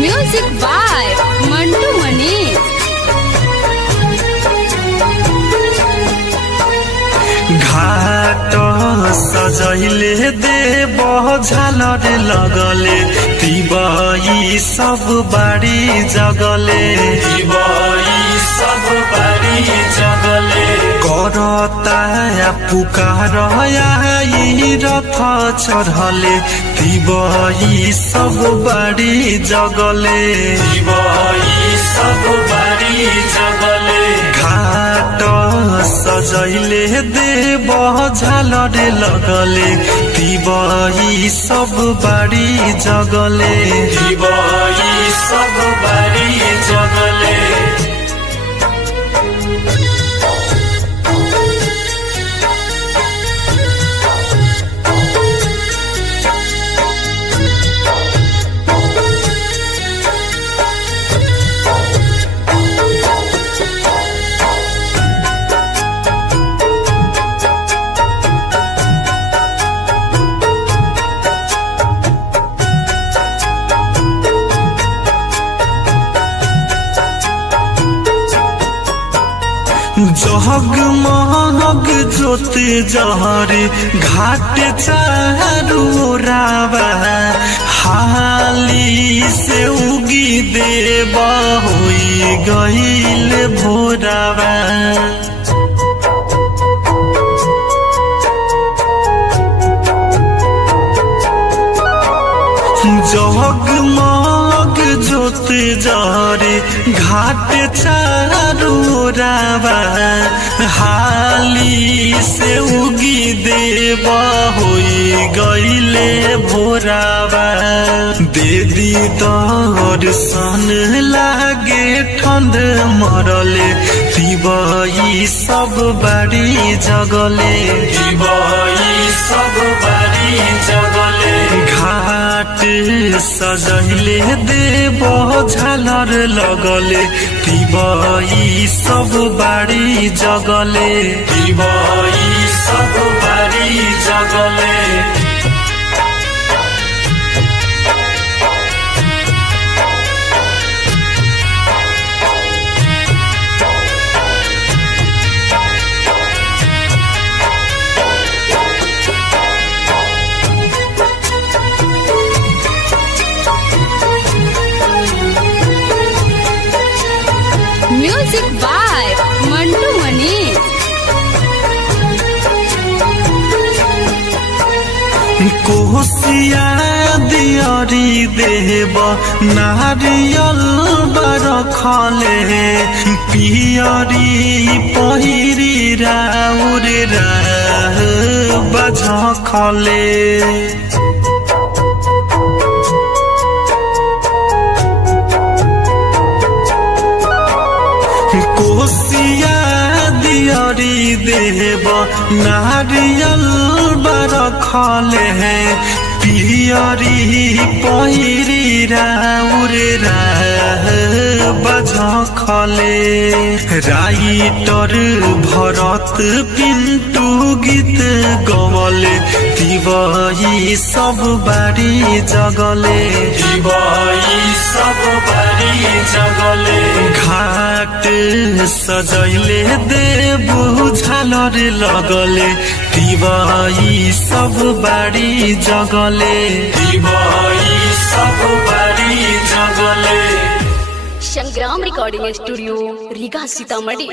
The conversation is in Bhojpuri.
Music by Mantu Manish. घाट सजैले देव झालर लगले तिबई सब बाड़ी जगले करता पुकार रथ चढ़ले तिबई सब बाड़ी जगले घाट सजैले देव झालर लगले तिबई सब बाड़ी जगले जगमग ज्योति जहरे घाट चारू रावा हाली से उगी देव होई गईल भोरावा जगमग ज्योति जहरे घाट चारू रावा हाली से उगी देव होई गईले भोरावा देदी दर्शन लागे ठंड मरले तिबई सब बाड़ी जगले घाट सजैले देव झालर लगले तिबई सब बाड़ी जगले म्यूजिक बाय मंटू मनीष। कोसिया दियरी देव नारियल बरखले पियरी पहिरी राउर बझखले कोसिया दियरी देव नारियल बरखले पियरी पहिरी राउर बझखले राइटर भरत पिंटू गीत गवले तिबई सब बाड़ी जगले घाट सजैले देव झालर लगले तिबई सब बाड़ी जगले संग्राम रिकॉर्डिंग स्टूडियो रीगा सीतामढ़ी।